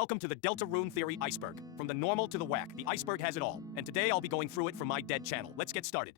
Welcome to the Deltarune theory iceberg. From the normal to the whack, the iceberg has it all. And today I'll be going through it for my dead channel. Let's get started.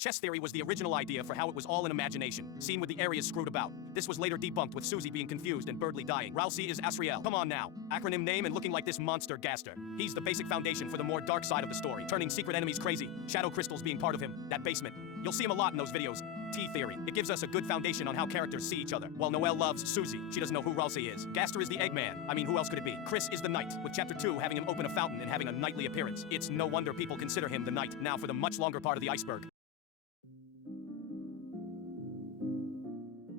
Chess theory was the original idea for how it was all in imagination, seen with the areas screwed about. This was later debunked with Susie being confused and Birdley dying. Ralsei is Asriel. Come on now. Acronym name and looking like this monster gaster. He's the basic foundation for the more dark side of the story, turning secret enemies crazy, shadow crystals being part of him, that basement. You'll see him a lot in those videos. T-theory. It gives us a good foundation on how characters see each other. While Noelle loves Susie, she doesn't know who Ralsei is. Gaster is the Eggman. I mean, who else could it be? Chris is the Knight, with Chapter 2 having him open a fountain and having a knightly appearance. It's no wonder people consider him the Knight. Now for the much longer part of the iceberg.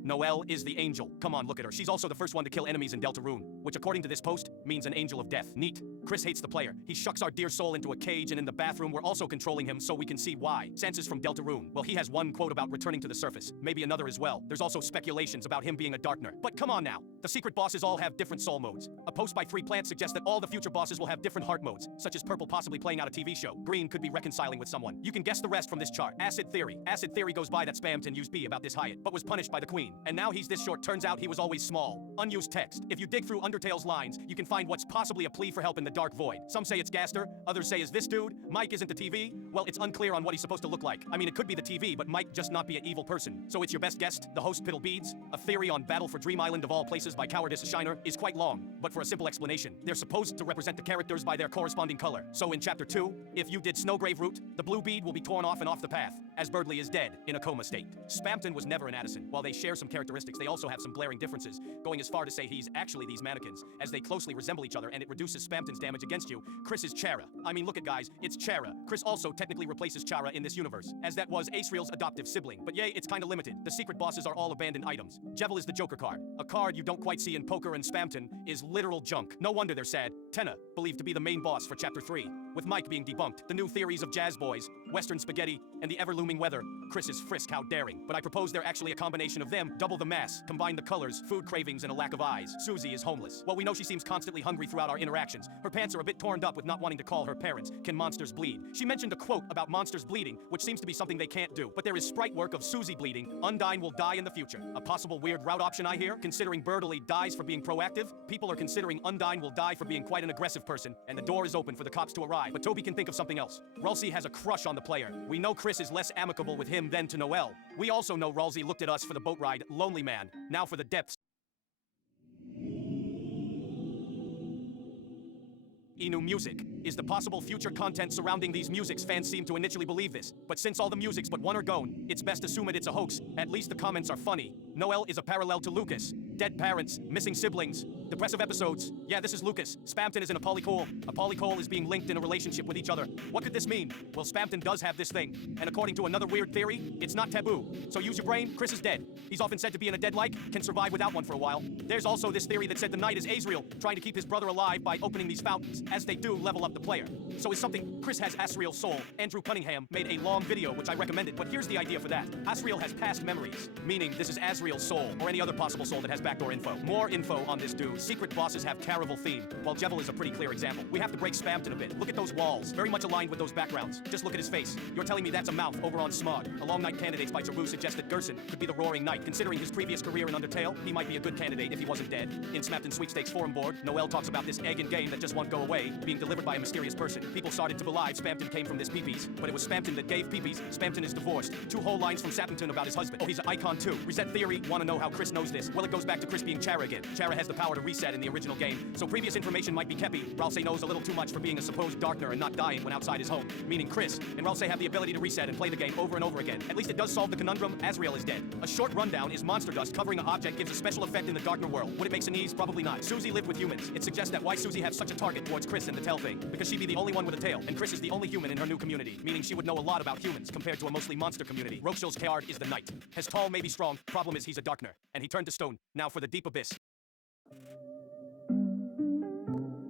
Noelle is the angel. Come on, look at her. She's also the first one to kill enemies in Deltarune, which according to this post, means an angel of death. Neat. Chris hates the player. He shucks our dear soul into a cage, and in the bathroom we're also controlling him so we can see why. Sans is from Deltarune. Well, he has one quote about returning to the surface. Maybe another as well. There's also speculations about him being a Darkner. But come on now. The secret bosses all have different soul modes. A post by 3 Plants suggests that all the future bosses will have different heart modes, such as Purple possibly playing out a TV show. Green could be reconciling with someone. You can guess the rest from this chart. Acid theory. Acid theory goes by that Spamton used B about this Hyatt, but was punished by the Queen. And now he's this short. Turns out he was always small. Unused text. If you dig through Undertale's lines, you can find what's possibly a plea for help in the dark void. Some say it's Gaster, others say it's this dude. Mike isn't the TV. Well, it's unclear on what he's supposed to look like. I mean, it could be the TV, but Mike just not be an evil person. So it's your best guess, the host Piddle Beads? A theory on Battle for Dream Island of all places by Cowardice Shiner is quite long, but for a simple explanation, they're supposed to represent the characters by their corresponding color. So in Chapter 2, if you did Snowgrave route, the blue bead will be torn off and off the path, as Birdley is dead, in a coma state. Spamton was never an Addison. While they share some characteristics, they also have some blaring differences, going as far to say he's actually these mannequins, as they closely resemble each other and it reduces Spamton's damage against you. Chris is Chara. I mean, look at guys, it's Chara. Chris also technically replaces Chara in this universe, as that was Asriel's adoptive sibling, but yay, it's kinda limited. The secret bosses are all abandoned items. Jevil is the Joker card. A card you don't quite see in poker, and Spamton is literal junk. No wonder they're sad. Tenna, believed to be the main boss for Chapter 3. With Mike being debunked, the new theories of Jazz Boys, Western Spaghetti, and the ever-looming weather. Chris is Frisk, how daring. But I propose they're actually a combination of them, double the mass, combine the colors, food cravings, and a lack of eyes. Susie is homeless. Well, we know she seems constantly hungry throughout our interactions. Her pants are a bit torn up with not wanting to call her parents. Can monsters bleed? She mentioned a quote about monsters bleeding, which seems to be something they can't do. But there is sprite work of Susie bleeding. Undyne will die in the future. A possible weird route option I hear? Considering Birdley dies for being proactive, people are considering Undyne will die for being quite an aggressive person, and the door is open for the cops to arrive. But Toby can think of something else. Ralsei has a crush on the player. We know Chris is less amicable with him than to Noelle. We also know Ralsei looked at us for the boat ride, Lonely Man. Now for the depths. Inu music is the possible future content surrounding these musics. Fans seem to initially believe this, but since all the musics but one are gone, it's best assumed it's a hoax. At least the comments are funny. Noelle is a parallel to Lucas. Dead parents, missing siblings, depressive episodes. Yeah, this is Lucas. Spamton is in a polycule. A polycule is being linked in a relationship with each other. What could this mean? Well, Spamton does have this thing, and according to another weird theory, it's not taboo. So use your brain. Chris is dead. He's often said to be in a dead-like, can survive without one for a while. There's also this theory that said the Knight is Asriel, trying to keep his brother alive by opening these fountains, as they do level up the player. So is something Chris has Asriel's soul. Andrew Cunningham made a long video, which I recommended, but here's the idea for that. Asriel has past memories, meaning this is Asriel's soul, or any other possible soul that has backdoor info. More info on this dude. Secret bosses have Caravel theme, while Jevil is a pretty clear example. We have to break Spamton a bit. Look at those walls, very much aligned with those backgrounds. Just look at his face. You're telling me that's a mouth over on Smog. A long night candidates by Jabu suggest that Gerson could be the Roaring Knight. Considering his previous career in Undertale, he might be a good candidate if he wasn't dead. In Spamton Sweepstakes forum board, Noelle talks about this egg in game that just won't go away, being delivered by a mysterious person. People started to believe Spamton came from this peepees, but it was Spamton that gave peepees. Spamton is divorced. 2 whole lines from Sappington about his husband. Oh, he's an icon too. Reset theory. Wanna know how Chris knows this? Well, it goes back to Chris being Chara again. Chara has the power to reset in the original game, so previous information might be kepi. Ralsei knows a little too much for being a supposed Darkner and not dying when outside his home, meaning Chris and Ralsei have the ability to reset and play the game over and over again. At least it does solve the conundrum. Asriel is dead. A short rundown is monster dust covering an object gives a special effect in the Darkner world. Would it make Sinise? Probably not. Susie lived with humans. It suggests that why Susie has such a target towards Chris and the tail thing, because she'd be the only one with a tail, and Chris is the only human in her new community, meaning she would know a lot about humans compared to a mostly monster community. Rokushil's card is the Knight. Has tall, maybe strong. Problem is he's a Darkner, and he turned to stone. Now for the deep abyss.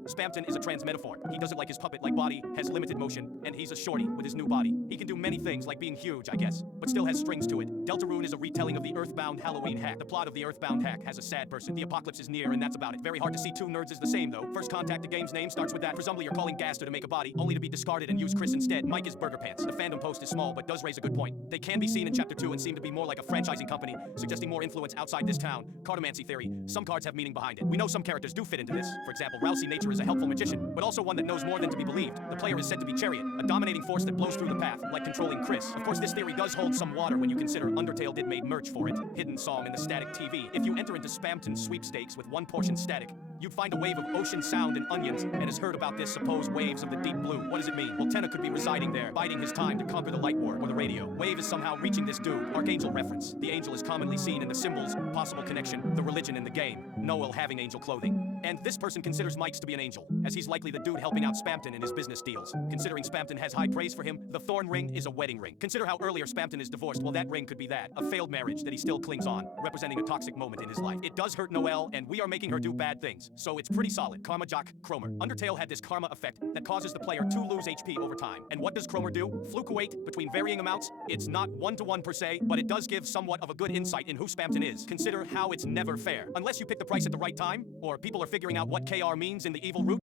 Spamton is a trans metaphor. He doesn't like his puppet-like body, has limited motion, and he's a shorty with his new body. He can do many things like being huge, I guess, but still has strings to it. Deltarune is a retelling of the Earthbound Halloween hack. The plot of the Earthbound hack has a sad person. The apocalypse is near, and that's about it. Very hard to see two nerds as the same, though. First contact, the game's name starts with that. Presumably you're calling Gaster to make a body, only to be discarded and use Chris instead. Mike is Burger Pants. The fandom post is small, but does raise a good point. They can be seen in Chapter 2 and seem to be more like a franchising company, suggesting more influence outside this town. Cartomancy theory. Some cards have meaning behind it. We know some characters do fit into this. For example, Rousey Nature is a helpful magician, but also one that knows more than to be believed. The player is said to be Chariot, a dominating force that blows through the path, like controlling Chris. Of course, this theory does hold some water when you consider Undertale did made merch for it. Hidden song in the static TV. If you enter into Spamton's sweepstakes with one portion static, you'd find a wave of ocean sound and onions, and has heard about this supposed waves of the deep blue. What does it mean? Well, Tenna could be residing there, biding his time to conquer the light war or the radio. Wave is somehow reaching this dude. Archangel reference. The angel is commonly seen in the symbols, possible connection, the religion in the game. Noel having angel clothing. And this person considers Mike's to be an angel, as he's likely the dude helping out Spamton in his business deals. Considering Spamton has high praise for him, the thorn ring is a wedding ring. Consider how earlier Spamton is divorced. Well, that ring could be that. A failed marriage that he still clings on, representing a toxic moment in his life. It does hurt Noelle, and we are making her do bad things. So it's pretty solid. Karma Jock, Cromer. Undertale had this karma effect that causes the player to lose HP over time. And what does Cromer do? Fluctuate between varying amounts. It's not one-to-one per se, but it does give somewhat of a good insight in who Spamton is. Consider how it's never fair. Unless you pick the price at the right time, or people are figuring out what KR means in the evil route.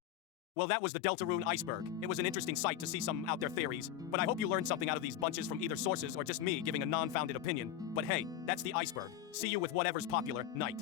Well, that was the Deltarune iceberg. It was an interesting sight to see some out there theories, but I hope you learned something out of these bunches from either sources or just me giving a non-founded opinion. But hey, that's the iceberg. See you with whatever's popular, night.